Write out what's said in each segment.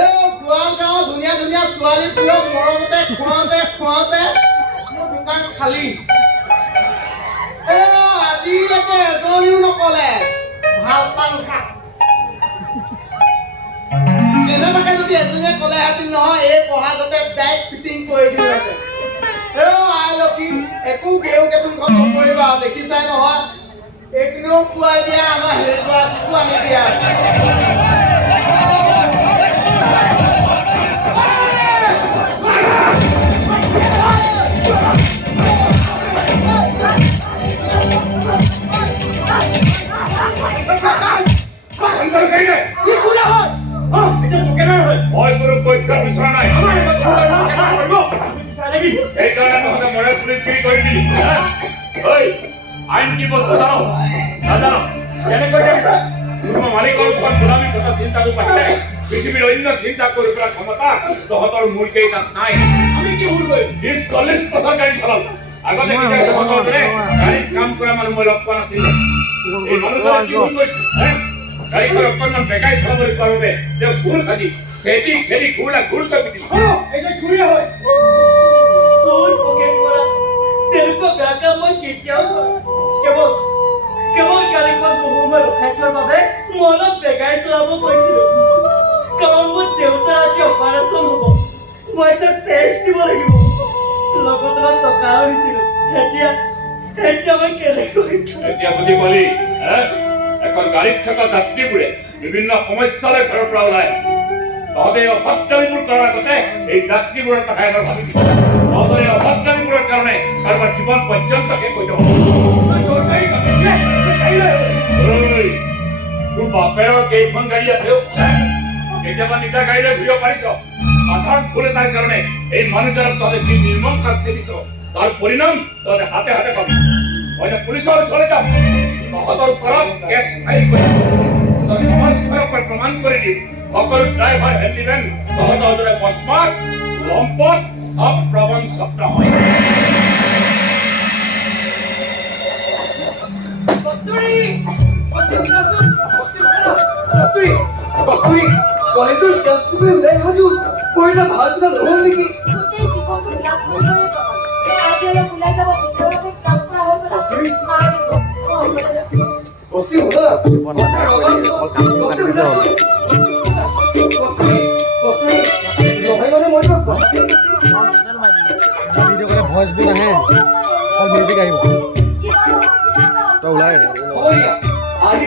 এই গোৱাল গাঁৱৰ ধুনীয়া ধুনীয়া ছোৱালী মৰমতে, খুৱাওঁতে খুৱাওঁতে দোকান খালী। এ আজিলৈকে এজনীও নকলে। ভালো পাং শাক কেনেবাকে যদি এজনীয়ে ক'লেহেঁতেন নহয়, এই পঢ়া যাতে ডাইৰেক্ট ফিটিং কৰি দিলোহেঁতেন। এ আই লক্ষী একো গেও কেইটোখন নকৰিবা দেখিছাই নহয়। এইখিনিও পুৱাই দিয়া, আমাৰ হেৰি গৰাকীকো আনি দিয়া। কি শুনা হয়? হয়। পৰীক্ষা বিচৰা নাই। আমাৰ এটা কেনে কৰিব বিচাৰ লাগিব সেইকাৰণে তহঁতে মৰে পুলিচগিৰি কৰি দিলি হা? ঐ আইন কি বস্তু জানো নাজানো কেনেকৈ জানিবা কোনোবা মালিকৰ ওচৰত গোলামী থকা চিন্তাটো পাতিলে পৃথিৱীৰ অন্য চিন্তা ক্ষমতা নাই। আমি কি ভুল কৰিম বিশ চল্লিশ বছৰ গাড়ী চলালো আগতে দৰে কাম কৰা মানুহ মই লগ পোৱা নাছিলো এই মানুহজনে কি ভুল কৰিছে চলাবলৈ পোৱাৰ বাবে তেওঁ ফুল সাজি খেদি খেদি ঘূৰা ঘূৰকৈ পিটিলে অ এটা চুৰিয়া হয়। চোৰ পকেট কৰা তেনেকুৱা বেয়া মই কেতিয়াও কৰা কেৱল কেৱল গাড়ীখন বহু সময় ৰখাই থোৱাৰ বাবে অলপ বেগাই চলাব কৈছিলো। কাৰণ মোৰ দেউতাৰ আজি অপাৰেশ্যন হ'ব। মই তাক টেষ্ট দিব লাগিব। লগত অলপ টকাও দিছিলো এতিয়া এতিয়া মই কেনেকৈ? এতিয়া বুজি পালি হে? এখন গাড়ীত থকা যাত্ৰীবোৰে বিভিন্ন সমস্যালৈ ঘৰৰ পৰা ওলায়। তহঁতে এই অভদ্ৰামীবোৰ কৰাৰ আগতে এই যাত্ৰীবোৰৰ কথা এবাৰ ভাবিবি তহঁতৰ এই অভদ্ৰামীবোৰৰ কাৰণে কাৰোবাৰ জীৱন পৰ্যন্ত শেষ হৈ যাব। তোৰ বাপেৰৰ কেইখন গাড়ী আছে কেতিয়াবা নিজা গাড়ীৰে ঘূৰিব পাৰিছ। সাধাৰণ ভুল এটাৰ কাৰণে এই মানুহজনক তহঁতে যি নিৰ্মম শাস্তি দিছ, তাৰ পৰিণাম তহঁতে হাতে হাতে পাবি। মই পুলিচৰ ওচৰলৈ যাম তহঁতৰ ওপৰত কেছ ফাইল কৰিম তহঁতে সমাজখনৰ পৰা প্ৰমাণ কৰি দিম সকলো ড্ৰাইভাৰ হেণ্ডিমেন তহঁতৰ দৰে বদমাছ লম্পট অপ্ৰবণ স্বপ্ন হয় নেকি গোটেই জীৱনটো ক্লাছ কৰি কৰিয়ে কটাম। ওলাই যাব ক'লে ভইচবোৰ নাহে অকল মিউজিক আহিব তই ওলাই। আজি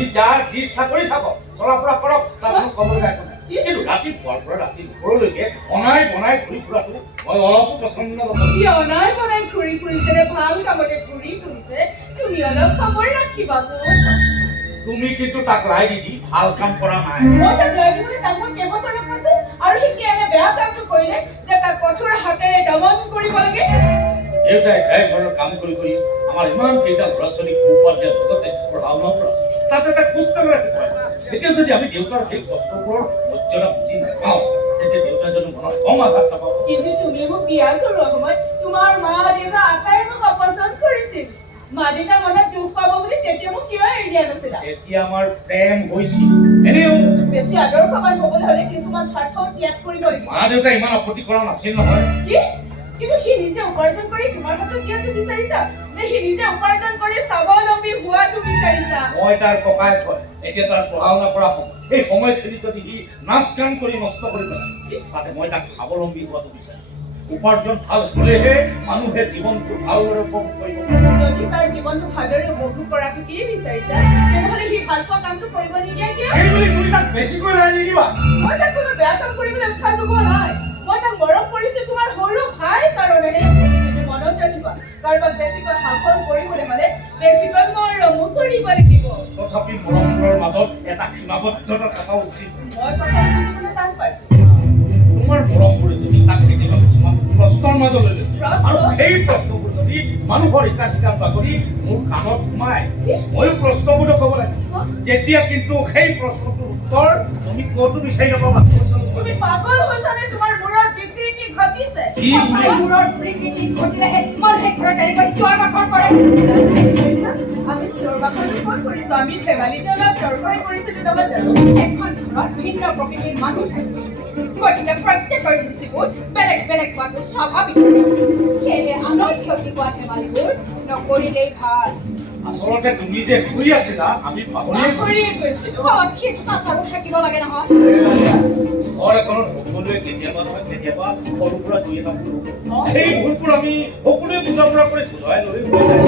যি চাকৰি থাকক চলা ফুৰা কৰক কোনো ক'বলৈ একো নাই। কিন্তু পৰা ৰাতি দুপৰলৈকে অনাই বনাই ঘূৰি ফুৰাটো মই অলপো পচন্দ নকৰোঁ। সি অনাই বনাই ঘূৰি ফুৰিছে নে? ভালো কামতে ঘূৰি ফুৰিছে। তুমি অলপ খবৰ ৰাখিবাচোন। তুমি কিন্তু তাক লাই দি দি ভালো কাম কৰা নাই। মই তাক লাগিবলৈ তাক মই আৰু সি কি এনে বেয়া কামটো কৰিলে যে তাক কঠোৰ হাতেৰে দমন কৰিব লাগে? দেউতাই ঘৰৰ কাম কৰি কৰি আমাৰ ইমান কেইটা ল'ৰা ছোৱালীক পোহপাল দিয়াৰ লগতে পঢ়া পৰা তাত এটা সুস্থ ৰাখি পায় এতিয়া যদি আমি দেউতাৰ সেই কষ্টবোৰৰ মৰ্যাদা বুজি নাপাওঁ তেতিয়া দেউতাই জানো মনত কম আঘাত নাপাব কিন্তু তুমি মোক বিয়া কৰোৱা সময়ত তোমাৰ মা দেউতা আটাই মোক অপছন্দ কৰিছিল। মা দেউতা মনত দুখ পাব বুলি তেতিয়া মোক কিয় এৰি দিয়া নাছিলা? আমাৰ প্ৰেম হৈছিল। এনেও বেছি আদৰ্শবান হ'বলৈ হ'লে কিছুমান স্বাৰ্থ ত্যাগ কৰিব লাগিব মা দেউতাই ইমান আপত্তি কৰা নাছিল নহয়। কি? কিন্তু সি নিজে উপাৰ্জন কৰি তোমাৰ হাতত দিয়াটো বিচাৰিছা? সি নিজে উপাৰ্জন কৰি স্বাৱলম্বী হোৱাটো বিচাৰিছা মই তাৰ ককায়েক হয় এতিয়া তাৰ পঢ়া শুনা কৰা সময়। এই সময়খিনি যদি সি নাচ গান কৰি নষ্ট কৰি পেলায় তাতে মই তাক স্বাৱলম্বী হোৱাটো বিচাৰিম। উপাৰ্জন ভালো হ'লেহে মানুহে জীৱনটো ভালদৰে উপভোগ কৰিব যদি তাৰ জীৱনটো ভালদৰে উপভোগ কৰাটো কি বিচাৰিছা তেনেহ'লে সি ভালো পোৱা কামটো কৰিব নিদিয়া কিয়? সেই বুলি তুমি তাক বেছিকৈ লাই নিদিবা। মই তাক কোনো বেয়া কাম কৰিবলৈ উৎসাহ যোগোৱা নাই। মই তাক মৰম কৰিছো তোমাৰ সৰু ভাই কাৰণেহে। কাৰোবাক বেছিকৈ শাসন কৰিবলৈ হ'লে বেছিকৈ মৰমো কৰিব লাগিব তথাপি মৰমৰ মাজত এটা সীমাবদ্ধতা থকা উচিত। মই কথা বুজিবলৈ টান পাইছো। তোমাৰ তাক কেতিয়াবা কিছুমান প্ৰশ্নৰ মাজলৈ আৰু সেই প্ৰশ্নবোৰ যদি মানুহৰ ইকাধিকাৰ বাগৰি মোৰ কাণত সোমাই ময়ো প্ৰশ্নবোৰক ক'ব লাগে? তেতিয়া কিন্তু সেই প্ৰশ্নটোৰ উত্তৰ তুমি ক'তো বিচাৰি নাপাবা। তুমি পাগল হৈছানে? তোমাৰ মূৰৰ বিকৃতি ঘটিছে? কি মূৰৰ বিকৃতি ঘটিলেহে মানুহে ঘৰত এনেকৈ চিঞৰ বাখৰ কৰে? আমি চিঞৰ বাখৰ ক'ত কৰিছো? আমি ধেমালিতে অলপ তৰ্কহে কৰিছিলো নহয় জানো? এখন ঘৰত ভিন্ন প্ৰকৃতিৰ মানুহ থাকে গতিকে প্ৰত্যেকৰ দৃষ্টিবোৰ বেলেগ বেলেগ হোৱাটো স্বাভাৱিক। সেয়েহে আনৰ ক্ষতি হোৱা ধেমালিবোৰ নকৰিলেই ভালো। আচলতে তুমি যে শুই আছিলা আমি পাহৰিয়ে থাকিব লাগে নহয় ঘৰ এখনত সকলোৱে কেতিয়াবা নহয় কেতিয়াবা সৰু সুৰা দুই এটা ভুল সেই ভুলবোৰ আমি সকলোৱে বুজা পৰা কৰি শুধৰাই লৈ গৈ যায়।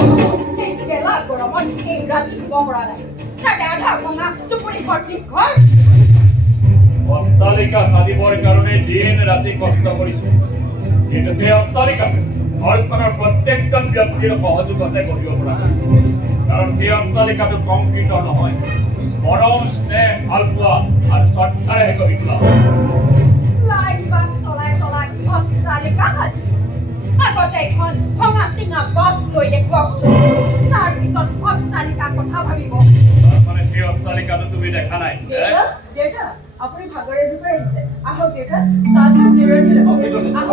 এই গেলা গৰমত এই ৰাতি শুব পৰা নাই। থাকে আধা ভঙা টোপনি ভৰ্তি ঘৰ অট্টালিকা সাজিবৰ কাৰণে দিন ৰাতি কষ্ট কৰিছো কিন্তু সেই অট্টালিকা ঘৰখনৰ প্ৰত্যেকজন ব্যক্তিৰ সহযোগতে গঢ়িব পৰা। কাৰণ সেই অট্টালিকাটো কংক্ৰিট নহয় মৰম স্নেহ ভালো পোৱা আৰু শ্ৰদ্ধাৰেহে গঢ়ি তোলা আগতে এখন ভঙা চিঙা বাছ লৈ দেখুৱাওকচোন। তাৰ পিছত অট্টালিকাৰ কথা ভাবিব। তাৰমানে সেই অট্টালিকাটো তুমি দেখা নাই? দেউতা আপুনি ভাগৰে জোগৰে আহিছে। আহক দেউতা। জিৰণি ল'ব আহক।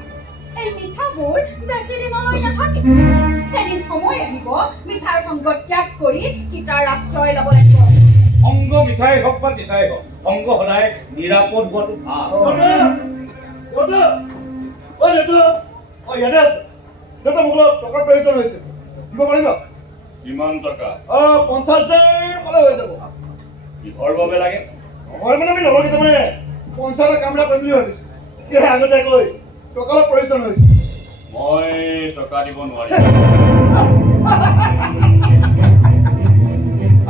এই মিঠাবোৰ বেছি দিনলৈ নাথাকে। এদিন সময় আহিব মিঠাৰ সংগ ত্যাগ কৰি তিতাৰ আশ্ৰয় ল'ব লাগিব। সংগ মিঠাই হওক বা তিতাই হওক সংগ সদায় নিৰাপদ হোৱাটো ভালো। দেউতা অ দেউতা! অ ইয়াতে আছে। দেউতা মোক অলপ টকাৰ প্ৰয়োজন হৈছে। দিব পাৰিব? কিমান টকা? অ পঞ্চাছ হাজাৰ হ'লে হৈ যাব। কিহৰ বাবে লাগে? মই মানে আমি লগৰ কেইটা মানে। পঞ্চায়তৰ কাম এটা কৰিম বুলি ভাবিছোঁ। সেয়েহে আগতীয়াকৈ। টকা অলপ প্ৰয়োজন হৈছে। মই টকা দিব নোৱাৰিম।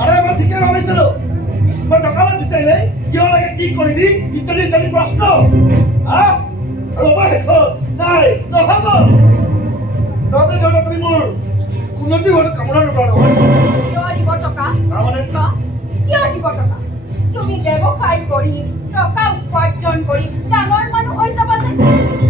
আৰে মই ঠিকে ভাবিছিলোঁ। মই টকা অলপ বিচাৰিলে কিয় লাগে কি কৰিবি? ইত্যাদি ইত্যাদি প্ৰশ্ন। মই শেষত নাই নহ'ব। তহঁতে দেউতা তুমি মোৰ উন্নতি হোৱাটো কামনা নকৰা নহয়। কিয় দিব টকা? তাৰমানে কিয় দিব টকা? তুমি ব্যৱসায় কৰি টকা উপাৰ্জন কৰি ডাঙৰ মানুহ হৈ যাবা যে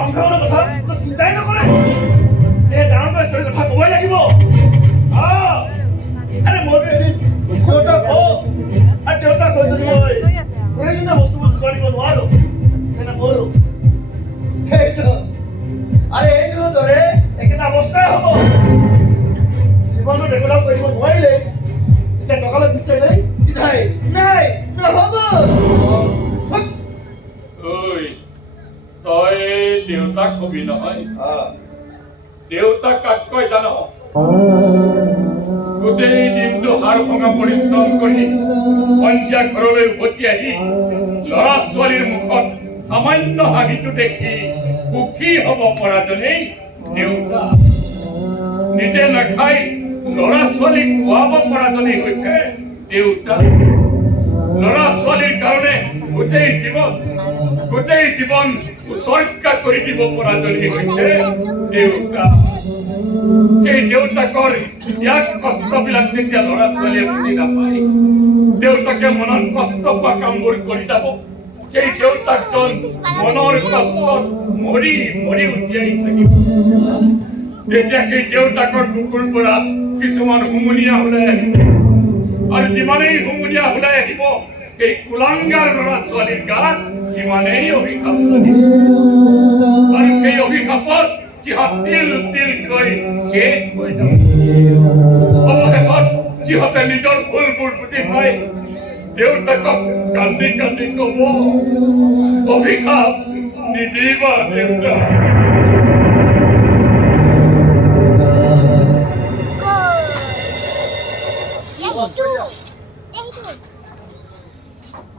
যিহেতু আমাৰ দেউতাক নহয়। দেউতাক কাক জান। গোটেই দিনটো হাৰ ভঙা পৰিশ্ৰম কৰি সন্ধিয়া ঘৰলৈ উভতি আহি ল'ৰা ছোৱালীৰ মুখত সামান্য হাঁহিটো দেখি সুখী হ'ব পৰাজনেই দেউতা। নিজে নাখাই ল'ৰা ছোৱালীক খুৱাব পৰাজনেই হৈছে দেউতা। ল'ৰা ছোৱালীৰ কাৰণে গোটেই জীৱন গোটেই জীৱন উচৰ্গা কৰি দিব পৰাজনেই হৈছে দেউতা এই দেউতাকৰ ইয়াক কষ্টবিলাক যেতিয়া ল'ৰা ছোৱালীয়ে বুজি নাপায়, দেউতাকে মনত কষ্ট পোৱা কামবোৰ কৰি যাব। সেই দেউতাকজন মনৰ কষ্টত মৰি মৰি উঠিয়াই থাকিব। তেতিয়া সেই দেউতাকৰ বুকুৰ পৰা কিছুমান হুমুনিয়া ওলাই আহিব। আৰু যিমানেই হুমুনিয়া ওলাই আহিব কুলাংগাৰ ল'ৰা ছোৱালীৰ গাত সিমানেই অভিশাপ। আৰু সেই অভিশাপত সিহঁত তিল তিলকৈ শেষ হৈ যাব অৱশেষত সিহঁতে নিজৰ ভুলবোৰ বুজি পাই দেউতাকক কান্দি কান্দি কব, অভিশাপ নিদিবা দেউতা।